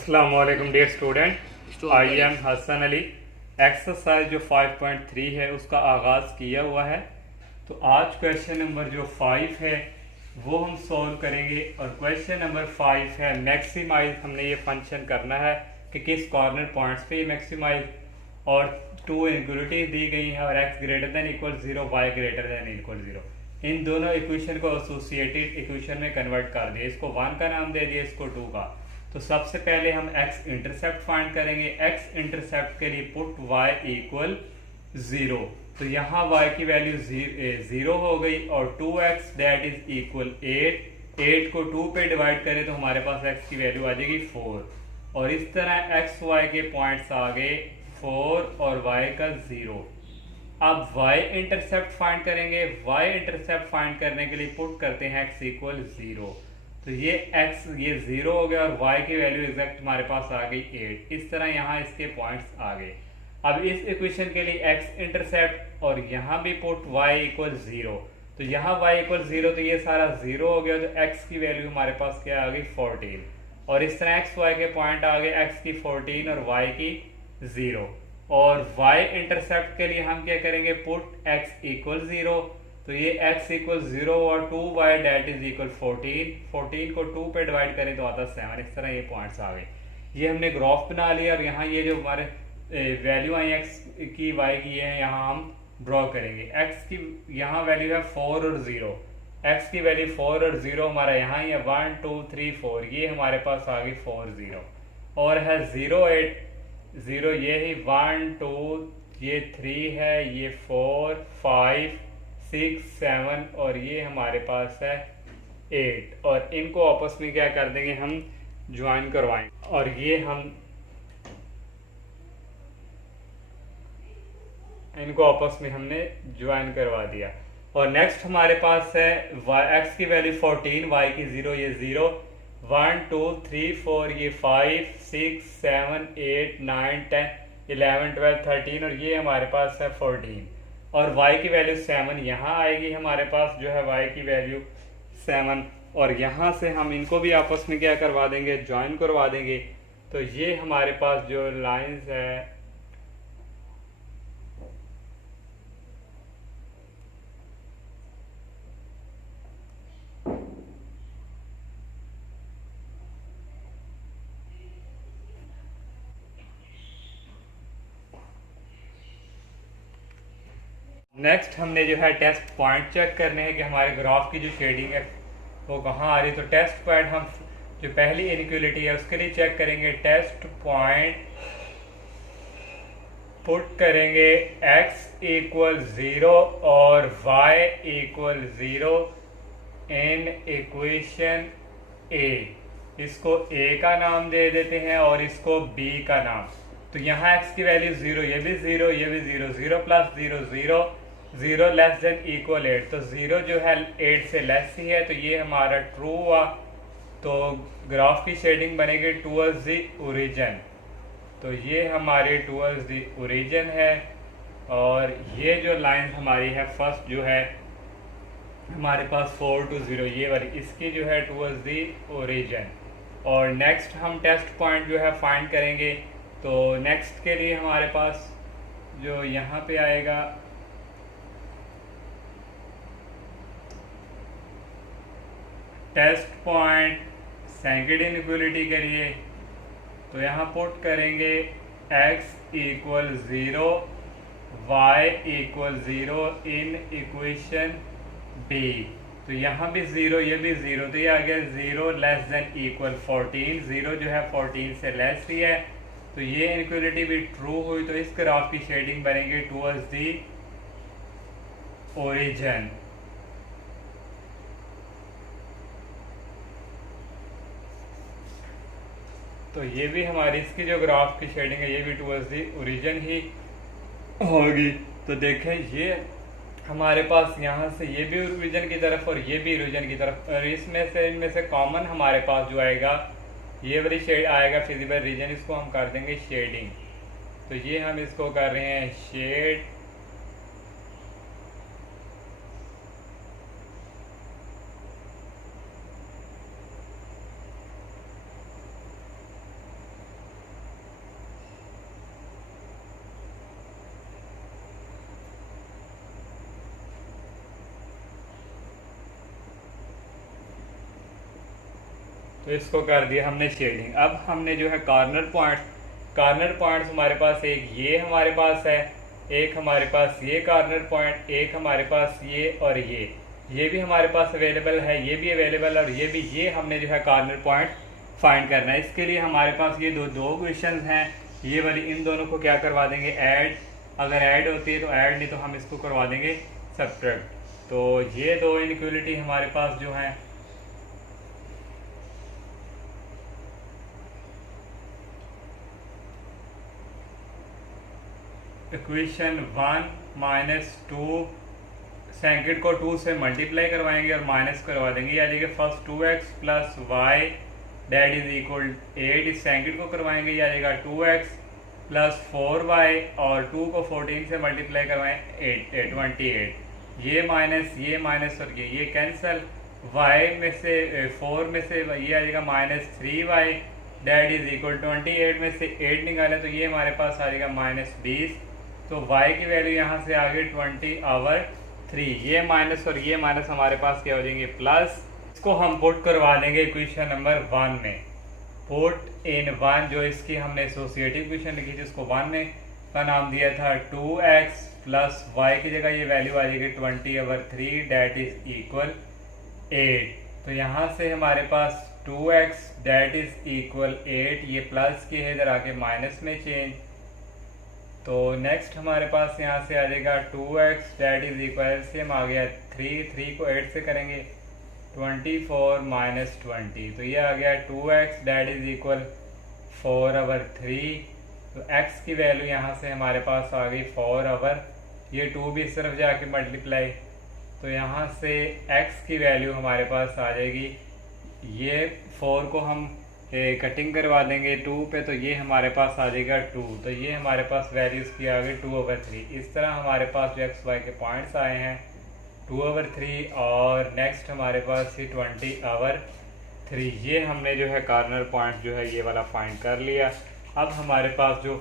अस्सलाम वालेकुम dear student, stop I करें। एम हसन अली। एक्सरसाइज जो 5.3 है उसका आगाज़ किया हुआ है। तो आज क्वेश्चन नंबर जो 5 है वो हम सॉल्व करेंगे। और क्वेश्चन नंबर 5 है मैक्सिमाइज। हमने ये फंक्शन करना है कि किस कॉर्नर पॉइंट्स पे मैक्सिमाइज, और टू इनक्वलिटीज दी गई है और x greater than equal 0, y greater than equal 0। इन दोनों इक्वेशन को एसोसिएटेड इक्वेशन में कन्वर्ट कर दिया। इसको 1 का नाम दे दिया, इसको 2 का। तो सबसे पहले हम x इंटरसेप्ट फाइंड करेंगे। x इंटरसेप्ट के लिए पुट y इक्वल 0। तो यहाँ y की वैल्यू 0 हो गई और 2x दैट इज इक्वल 8 को 2 पे डिवाइड करें तो हमारे पास x की वैल्यू आ जाएगी 4। और इस तरह x y के पॉइंट्स आ गए 4 और y का 0। अब y इंटरसेप्ट फाइंड करेंगे। y इंटरसेप्ट फाइंड करने के लिए पुट करते हैं x इक्वल 0। तो ये ये 0 हो गया और y की वैल्यू एग्जैक्ट हमारे पास आ गई 8। इस तरह यहाँ इसके पॉइंट्स आ गए। अब इस इक्वेशन के लिए x इंटरसेप्ट और यहाँ भी पुट y इक्वल 0। तो यहाँ y इक्वल 0 तो ये सारा 0 हो गया। तो x की वैल्यू हमारे पास क्या आ गई 14। और इस तरह x y के पॉइंट आ गए, x की 14 और y की 0। और y इंटरसेप्ट के लिए हम क्या करेंगे, पुट x इक्वल 0। तो ये x इक्वल 0 और 2y डेट इज इक्वल 14 को 2 पे डिवाइड करें तो आता 7। इस तरह ये पॉइंट्स आ गए। ये हमने ग्राफ बना लिया और यहाँ ये जो हमारे वैल्यू आई x की y की है यहाँ हम ड्रॉ करेंगे। x की यहाँ वैल्यू है 4 और 0। x की वैल्यू 4 और 0 हमारा यहाँ ही है 1 2 3 4। ये हमारे पास आ गई 4 0 और है 0 8 0। ये ही 1 2 ये 3 है, ये 4 5 6 7 और ये हमारे पास है 8। और इनको आपस में क्या कर देंगे, हम ज्वाइन करवाएंगे। और ये हम इनको आपस में हमने ज्वाइन करवा दिया। और नेक्स्ट हमारे पास है x की वैल्यू 14, y की 0, ये 0 1 2 3 4 ये 5 6 7 8 9 10 11 12 13 और ये हमारे पास है 14। और y की वैल्यू 7 यहाँ आएगी हमारे पास, जो है y की वैल्यू 7। और यहाँ से हम इनको भी आपस में क्या करवा देंगे, ज्वाइन करवा देंगे। तो ये हमारे पास जो लाइंस है नेक्स्ट हमने जो है टेस्ट पॉइंट चेक करने हैं कि हमारे ग्राफ की जो शेडिंग है वो कहाँ आ रही है। तो टेस्ट पॉइंट हम जो पहली इनइक्वालिटी है उसके लिए चेक करेंगे। टेस्ट पॉइंट पुट करेंगे x इक्वल 0 और y equal 0 in equation a। इसको a का नाम दे देते हैं और इसको b का नाम। तो यहाँ x की वैल्यू 0, ये भी 0, ये भी 0, 0 प्लस 0 0, 0 लेस देन इक्वल 8। तो 0 जो है 8 से लेस ही है, तो ये हमारा ट्रू हुआ। तो ग्राफ की शेडिंग बनेगी टूवर्ड्स द ओरिजिन। तो ये हमारी टूवर्ड्स द ओरिजिन है। और ये जो लाइन हमारी है फर्स्ट जो है हमारे पास 4 to 0 ये वाली, इसकी जो है टूवर्ड्स द ओरिजिन। और नेक्स्ट हम टेस्ट पॉइंट जो है फाइंड करेंगे। तो नेक्स्ट के लिए हमारे पास जो यहाँ पे आएगा टेस्ट पॉइंट सेकंड इनइक्वालिटी के लिए, तो यहाँ पुट करेंगे x equal 0 y equal 0 in equation b। तो यहाँ भी 0, ये भी 0, तो ये आ गया 0 लेस देन इक्वल 14। 0 जो है 14 से लेस ही है, तो ये इनइक्वालिटी भी ट्रू हुई। तो इस ग्राफ की शेडिंग बनेगी टूवर्ड्स दी ओरिजिन। तो ये भी हमारी इसकी जो ग्राफ की शेडिंग है ये भी टूवर्ड्स दी ओरिजिन ही होगी। तो देखें ये हमारे पास यहाँ से ये भी ओरिजिन की तरफ और ये भी ओरिजिन की तरफ। और इसमें से इनमें से कॉमन हमारे पास जो आएगा ये वाली शेड आएगा फिजिबल रीजन, इसको हम कर देंगे शेडिंग। तो ये हम इसको कर रहे हैं शेड। तो इसको कर दिया हमने शेडिंग। अब हमने जो है कॉर्नर पॉइंट्स हमारे पास एक ये हमारे पास है, एक हमारे पास ये कॉर्नर पॉइंट, एक हमारे पास ये और ये भी हमारे पास अवेलेबल है, ये भी अवेलेबल और ये भी। ये हमने जो है कॉर्नर पॉइंट फाइंड करना है। इसके लिए हमारे पास ये दो क्वेश्चन हैं, ये वाली इन दोनों को क्या करवा देंगे ऐड। अगर ऐड होती है तो ऐड, नहीं तो हम इसको करवा देंगे सब्ट्रैक्ट। तो ये दो इनइक्वालिटी हमारे पास जो है इक्वेशन 1 - 2 सेकंड को 2 से मल्टीप्लाई करवाएंगे और माइनस करवा देंगे। या देखिए first 2x plus Y that is equal 8, इस सेकंड को करवाएंगे। या जाएगा 2x प्लस 4y और 2 को 14 से मल्टीप्लाई करवाएं 28। ये माइनस और ये कैंसिल। y में से 4 में से ये आ जाएगा -3y डेट इज इक्वल 28 में से 8 निकाले तो ये हमारे पास आ जाएगा -20। तो y की वैल्यू यहाँ से आ गई 20/3। ये माइनस और ये माइनस हमारे पास क्या हो जाएंगे प्लस। इसको हम पुट करवा देंगे इक्वेशन नंबर 1 में। पुट इन 1 जो इसकी हमने एसोसिएटिव इक्वेशन लिखी थी उसको 1 में का नाम दिया था 2x प्लस y की जगह ये वैल्यू आ जाएगी 20/3 डेट इज इक्वल 8। तो यहाँ से हमारे पास 2x डेट इज इक्वल 8, ये प्लस की है इधर आके माइनस में चेंज। तो नेक्स्ट हमारे पास यहाँ से आ जाएगा 2x डेट इज इक्वल से हम आ गया 3 को 8 से करेंगे 24 - 20। तो ये आ गया 2x डेट इज इक्वल 4/3। तो x की वैल्यू यहाँ से हमारे पास आ गई 4/, ये 2 भी इस तरफ जाके मल्टीप्लाई। तो यहाँ से x की वैल्यू हमारे पास आ जाएगी, ये 4 को हम कटिंग करवा देंगे 2 पे तो ये हमारे पास आ जाएगा 2। तो ये हमारे पास वैल्यूज़ की आ गई 2/3। इस तरह हमारे पास जो x y के पॉइंट्स आए हैं 2/3 और नेक्स्ट हमारे पास ही 20/3। ये हमने जो है कॉर्नर पॉइंट जो है ये वाला फाइंड कर लिया। अब हमारे पास जो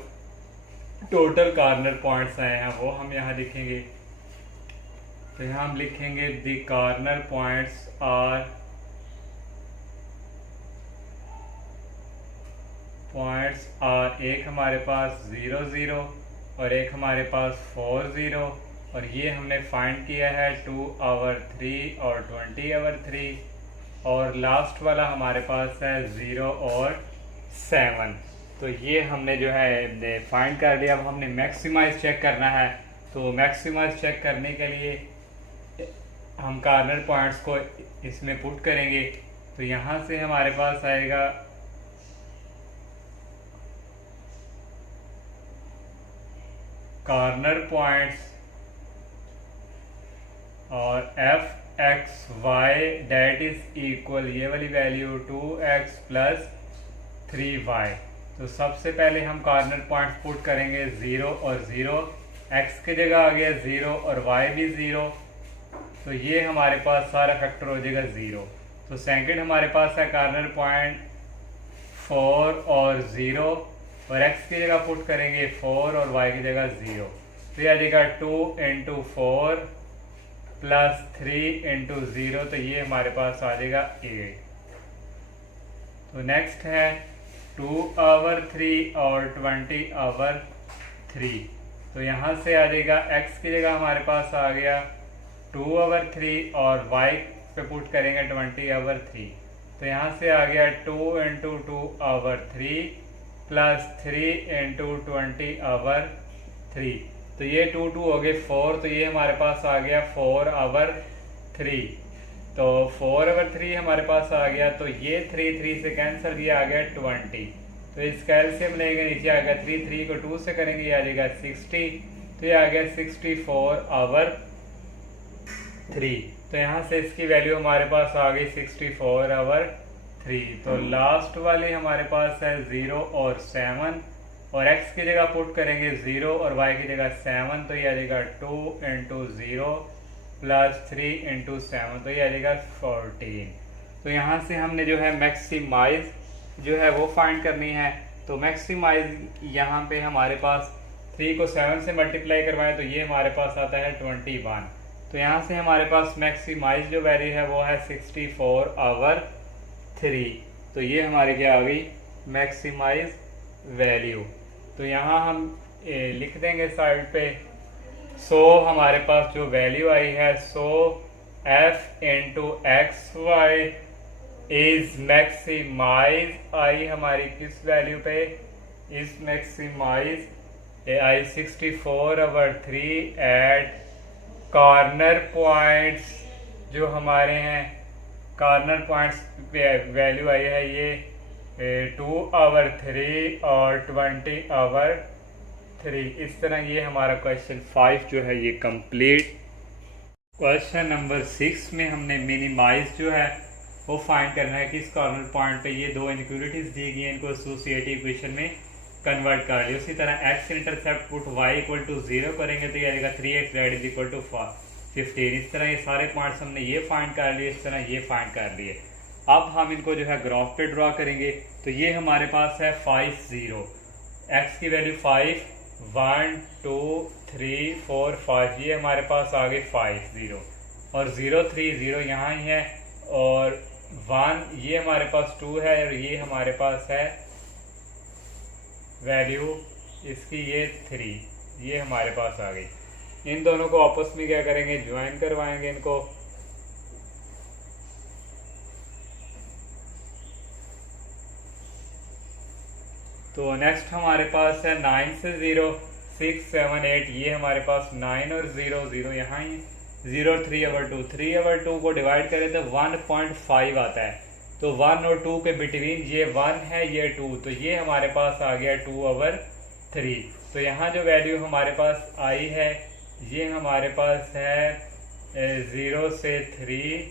टोटल कॉर्नर पॉइंट्स आए हैं वो हम यहाँ लिखेंगे। तो यहाँ हम लिखेंगे द कॉर्नर पॉइंट्स आर एक हमारे पास 0 0 और एक हमारे पास 4 0 और ये हमने फाइंड किया है 2/3 और 20/3 और लास्ट वाला हमारे पास है 0 और 7। तो ये हमने जो है फाइंड कर लिया। अब हमने मैक्सिमाइज चेक करना है। तो मैक्सिमाइज चेक करने के लिए हम कॉर्नर पॉइंट्स को इसमें पुट करेंगे। तो यहाँ से हमारे पास आएगा कॉर्नर पॉइंट्स और f(x,y) डेट इज इक्वल ये वाली वैल्यू 2x प्लस 3y। तो सबसे पहले हम कॉर्नर पॉइंट्स पुट करेंगे 0 और 0, x की जगह आ गया 0 और y भी 0। तो ये हमारे पास सारा फैक्टर हो जाएगा 0। तो सेकंड हमारे पास है कॉर्नर पॉइंट 4 और 0 और x की जगह पुट करेंगे 4 और y की जगह 0। तो यह आ जाएगा 2 × 4 प्लस 3 × 0। तो ये हमारे पास आ जाएगा 8। तो नेक्स्ट है 2/3 और 20/3। तो यहाँ से आ जाएगा x की जगह हमारे पास आ गया 2/3 और y पे पुट करेंगे 20/3। तो यहाँ से आ गया 2 × 2/3 प्लस 3 × 20/3। तो ये 2 हो गए 4। तो ये हमारे पास आ गया 4/3। तो 4/3 हमारे पास आ गया। तो ये 3 से कैंसिल, ये आ गया 20। तो इस कैल्शियम लेंगे, नीचे आ गया 3 को 2 से करेंगे, ये आ जाएगा 60। तो ये आ गया 64/3। तो यहाँ से इसकी वैल्यू हमारे पास आ गई 64/3। तो लास्ट वाली हमारे पास है 0 और 7 और x की जगह पुट करेंगे 0 और y की जगह 7। तो ये आ जाएगा 2 × 0 प्लस 3 × 7। तो ये आ जाएगा 14। तो यहाँ से हमने जो है मैक्सिमाइज जो है वो फाइंड करनी है। तो मैक्सिमाइज यहाँ पे हमारे पास 3 को 7 से मल्टीप्लाई करवाएं तो ये हमारे पास आता है 21। तो यहाँ से हमारे पास मैक्सिमाइज जो वैल्यू है वो है 64/3। तो ये हमारी क्या आ गई, मैक्सिमाइज वैल्यू। तो यहाँ हम लिख देंगे साइड पे। सो हमारे पास जो वैल्यू आई है, so F into X Y is maximize आई हमारी किस वैल्यू पे, इज मैक्सिमाइज आई 64/3 एट कॉर्नर पॉइंट्स। जो हमारे हैं कॉर्नर पॉइंट्स पे वैल्यू आई है ये 2/3 और 20/3। इस तरह ये हमारा क्वेश्चन 5 जो है ये कंप्लीट। क्वेश्चन नंबर 6 में हमने मिनिमाइज जो है वो फाइंड करना है कि इस कॉर्नर पॉइंट पे ये दो इनक्वलिटीज दी गई हैं, इनको एसोसिएटिव इक्वेशन में कन्वर्ट कर लिया। उसी तरह X intercept put y equal to 0 करेंगे तो ये आएगा 3x इज इक्वल टू 15। इस तरह ये सारे पॉइंट्स हमने ये फाइंड कर लिए, इस तरह ये फाइंड कर लिए। अब हम इनको जो है ग्राफ पे ड्रॉ करेंगे। तो ये हमारे पास है 5 0, x की वैल्यू 5, 1 2 3 4 5, ये हमारे पास आ गए 5 0 और 0 3 0 यहाँ ही है, और 1 ये हमारे पास 2 है, और ये हमारे पास है वैल्यू इसकी ये 3, ये हमारे पास आ गई। इन दोनों को आपस में क्या करेंगे, ज्वाइन करवाएंगे इनको। तो नेक्स्ट हमारे पास है 9 से 0 6 7 8, ये हमारे पास 9 और 0 0 यहाँ ही 0 3/2, 3/2 को डिवाइड करें तो 1.5 आता है। तो 1 और 2 के बिटवीन ये 1 है, ये 2, तो ये हमारे पास आ गया 2/3। तो यहाँ जो वैल्यू हमारे पास आई है ये हमारे पास है 0 से 3,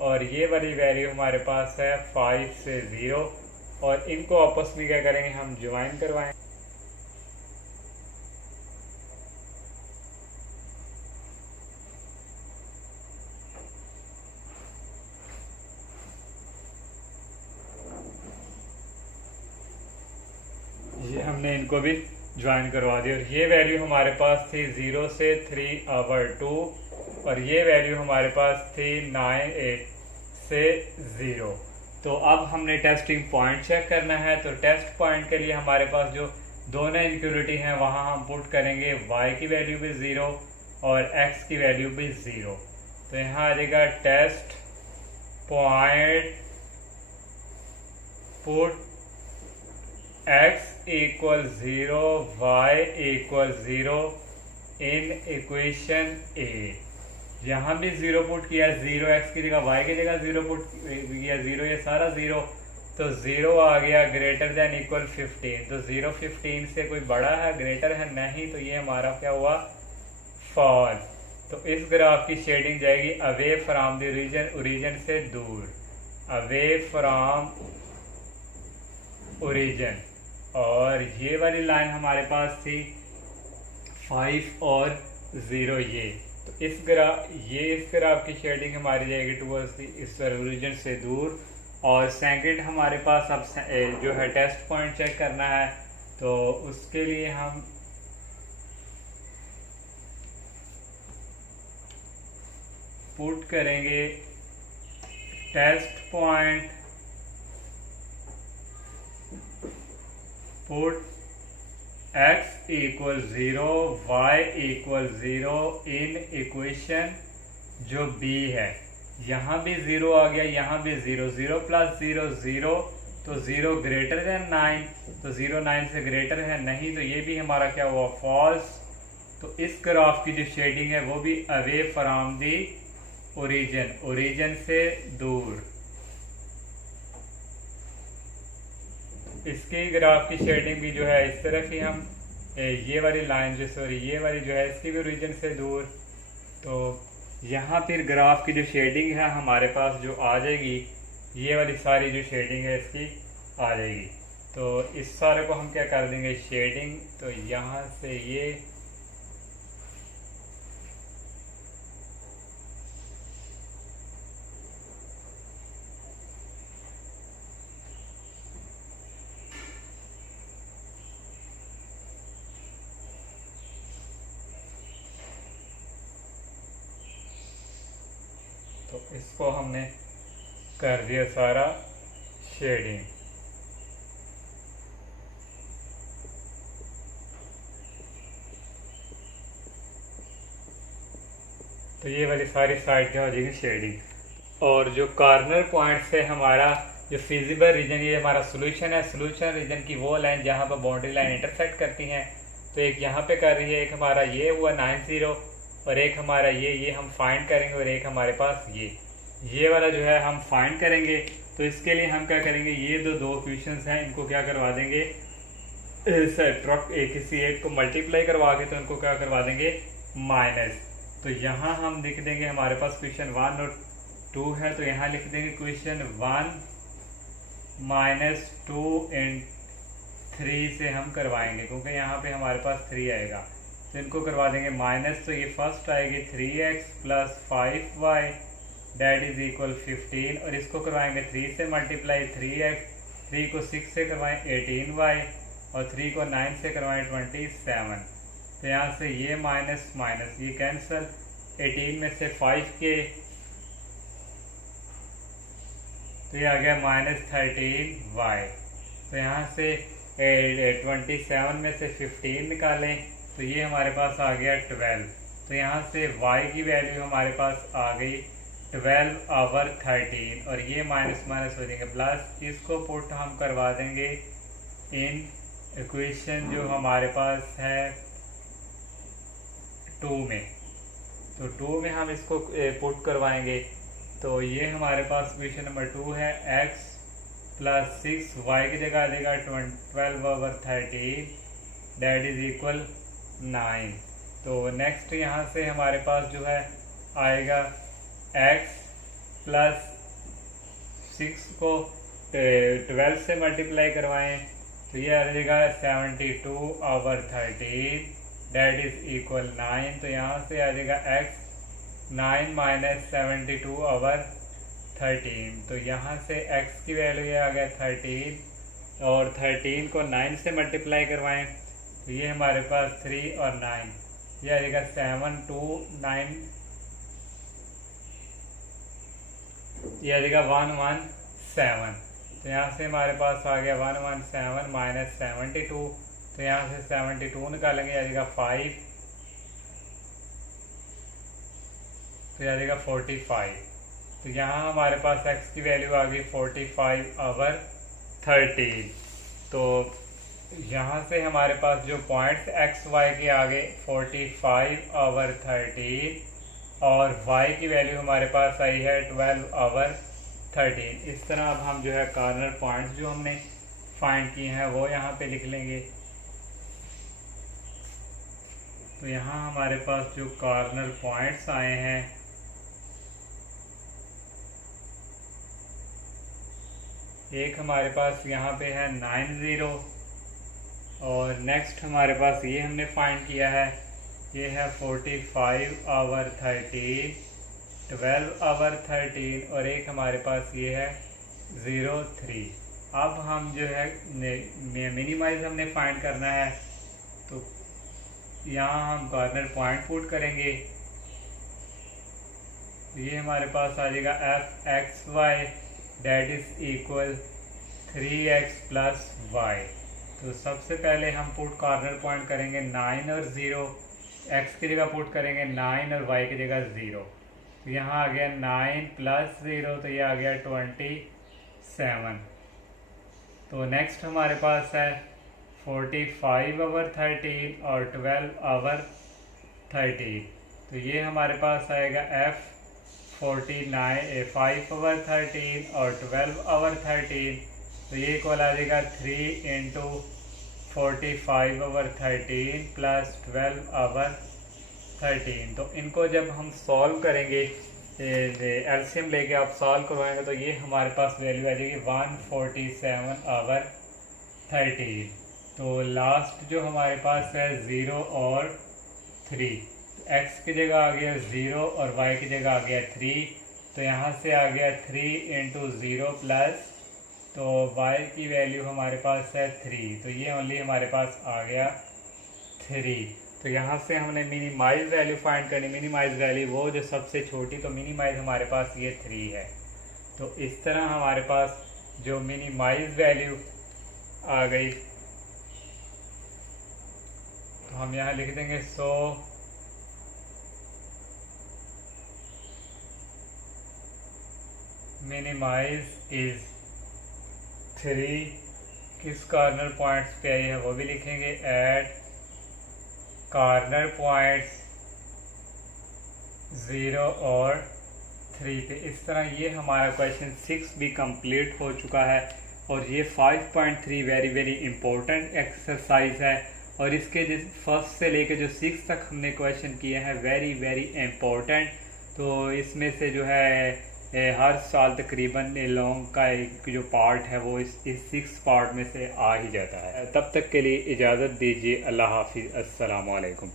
और ये वाली वैल्यू हमारे पास है 5 से 0, और इनको आपस में क्या करेंगे, हम ज्वाइन करवाएं। ये हमने इनको भी ज्वाइन करवा दिया, और ये वैल्यू हमारे पास थी 0 से 3/2, और ये वैल्यू हमारे पास थी 9 से 0। तो अब हमने टेस्टिंग पॉइंट चेक करना है। तो टेस्ट पॉइंट के लिए हमारे पास जो दोनों इनक्यूरिटी हैं वहाँ हम पुट करेंगे y की वैल्यू भी 0 और x की वैल्यू भी 0। तो यहाँ आ जाएगा test point put x equal 0 y equal 0 in equation A। यहाँ भी 0 पुट किया, 0x की जगह y की जगह 0 पुट किया, 0 ये सारा 0, तो 0 आ गया ग्रेटर देन इक्वल 15। तो 0 15 से कोई बड़ा है, ग्रेटर है नहीं, तो ये हमारा क्या हुआ, फॉल्स। तो इस ग्राफ की शेडिंग जाएगी away from the origin, origin से दूर, अवे फ्रॉम ओरिजिन। और ये वाली लाइन हमारे पास थी 5 और 0 ये। तो इस ग्राफ की शेडिंग हमारी जाएगी टुवर्ड्स इस ओरिजिन से दूर। और सेकंड हमारे पास अब जो है टेस्ट पॉइंट चेक करना है, तो उसके लिए हम पुट करेंगे test point put x equal 0 y equal 0 in equation जो B है। यहाँ भी 0 आ गया, यहाँ भी 0, 0 प्लस 0 0, तो 0 ग्रेटर देन 9, तो 0 9 से ग्रेटर है नहीं, तो ये भी हमारा क्या हुआ, फॉल्स। तो इस ग्राफ की जो शेडिंग है वो भी away from the origin, origin से दूर। इसके ग्राफ की शेडिंग भी जो है इस तरह की, हम ये वाली लाइन जो ये वाली जो है इसकी भी ओरिजिन से दूर। तो यहाँ फिर ग्राफ की जो शेडिंग है हमारे पास जो आ जाएगी, ये वाली सारी जो शेडिंग है इसकी आ जाएगी। तो इस सारे को हम क्या कर देंगे, शेडिंग। तो यहाँ से ये तो इसको हमने कर दिया सारा शेडिंग। तो ये वाली सारी साइड क्या हो जाएगी शेडिंग। और जो कॉर्नर पॉइंट से हमारा जो फिजिबल रीजन, ये हमारा सोल्यूशन है, सोल्यूशन रीजन की वो लाइन जहाँ पर बाउंड्री लाइन इंटरसेक्ट करती हैं, तो एक यहाँ पे कर रही है, एक हमारा ये हुआ 90 और एक हमारा ये हम फाइंड करेंगे, और एक हमारे पास ये वाला जो है हम फाइंड करेंगे। तो इसके लिए हम क्या करेंगे, ये दो इक्वेशंस हैं, इनको क्या करवा देंगे, किसी एक को मल्टीप्लाई करवा के, तो इनको क्या करवा देंगे माइनस। तो यहाँ हम लिख देंगे हमारे पास क्वेश्चन 1 और 2 है, तो यहाँ लिख देंगे क्वेश्चन 1 -2 इन 3 से हम करवाएंगे, क्योंकि यहाँ पे हमारे पास 3 आएगा, तो इनको करवा देंगे माइनस। तो ये फर्स्ट आएगी 3x + 5y that is equal 15, और इसको करवाएंगे 3 से मल्टीप्लाई, 3x, 3 को 6 से करवाएं 18y, और 3 को 9 से करवाएं 27। तो यहाँ से ये माइनस माइनस ये कैंसिल, 18 में से 5 के, तो ये आ गया -13y। तो यहाँ से 27 में से 15 निकालें, तो ये हमारे पास आ गया 12। तो यहाँ से y की वैल्यू हमारे पास आ गई 12/13, और ये माइनस माइनस हो जाएंगे प्लस। इसको पुट हम करवा देंगे इन इक्वेशन जो हमारे पास है 2 में। तो 2 में हम इसको पुट करवाएंगे, तो ये हमारे पास क्वेश्चन नंबर 2 है, x + 6y की जगह आ जाएगा 12/13 दैट इज इक्वल 9। तो नेक्स्ट यहाँ से हमारे पास जो है आएगा x + 6 को 12 से मल्टीप्लाई करवाएं, तो ये आ जाएगा 72/13 दैट इज इक्वल 9। तो यहाँ से आ जाएगा x 9 - 72/13। तो यहाँ से x की वैल्यू ये आ गया 13, और 13 को 9 से मल्टीप्लाई करवाएं, तो ये हमारे पास 3 और 9, ये आ जाएगा 7 2 9, ये आ जाएगा 117। तो यहाँ से हमारे पास आ गया 117 - 72, तो यहाँ से 72 निकालेंगे, आ जाएगा 5, तो आ जाएगा 45। तो यहाँ हमारे पास x की वैल्यू आ गई 45/13। तो यहाँ से हमारे पास जो पॉइंट्स x y के आ गए 45/13, और y की वैल्यू हमारे पास आई है 12/13। इस तरह अब हम जो है कॉर्नर पॉइंट्स जो हमने फाइंड किए हैं वो यहाँ पे लिख लेंगे। तो यहाँ हमारे पास जो कॉर्नर पॉइंट्स आए हैं, एक हमारे पास यहाँ पे है 90, और नेक्स्ट हमारे पास ये हमने फाइंड किया है, ये है 45/13, 12/13, और एक हमारे पास ये है 03। अब हम जो है मिनिमाइज हमने फाइंड करना है, तो यहाँ हम कॉर्नर पॉइंट पुट करेंगे, ये हमारे पास आ जाएगा fxy that is equal 3x + y। तो सबसे पहले हम पुट कॉर्नर पॉइंट करेंगे 9 और 0, x की जगह पुट करेंगे 9 और y की जगह 0। तो यहाँ आ गया 9 + 0, तो ये आ गया 27। तो नेक्स्ट हमारे पास है 45/13 और 12/13। तो ये हमारे पास आएगा f 5/13 और 12/13। तो ये इक्वल आ जाएगा 3 × 45/13 + 12/13। तो इनको जब हम सॉल्व करेंगे, एलसीएम लेके आप सॉल्व करवाएंगे, तो ये हमारे पास वैल्यू आ जाएगी 147/13। तो लास्ट जो हमारे पास है 0 और 3, x की जगह आ गया 0 और y की जगह आ गया 3। तो यहाँ से आ गया 3 × 0 प्लस, तो y की वैल्यू हमारे पास है 3, तो ये ओनली हमारे पास आ गया 3। तो यहाँ से हमने मिनिमाइज वैल्यू फाइंड करनी, मिनिमाइज वैल्यू वो जो सबसे छोटी, तो मिनिमाइज हमारे पास ये 3 है। तो इस तरह हमारे पास जो मिनिमाइज वैल्यू आ गई तो हम यहाँ लिख देंगे 100 मिनिमाइज इज 3, किस कॉर्नर पॉइंट्स पे आई है वो भी लिखेंगे, एट कॉर्नर पॉइंट्स 0 और 3 पे। इस तरह ये हमारा क्वेश्चन 6 भी कंप्लीट हो चुका है और ये 5.3 वेरी वेरी इंपॉर्टेंट एक्सरसाइज है और इसके जिस फर्स्ट से लेके जो 6 तक हमने क्वेश्चन किए हैं वेरी वेरी इंपॉर्टेंट। तो इसमें से जो है हर साल तकरीबन लॉन्ग का एक जो पार्ट है वो इस 6 पार्ट में से आ ही जाता है। तब तक के लिए इजाज़त दीजिए। अल्लाह हाफिज़। अस्सलाम वालेकुम।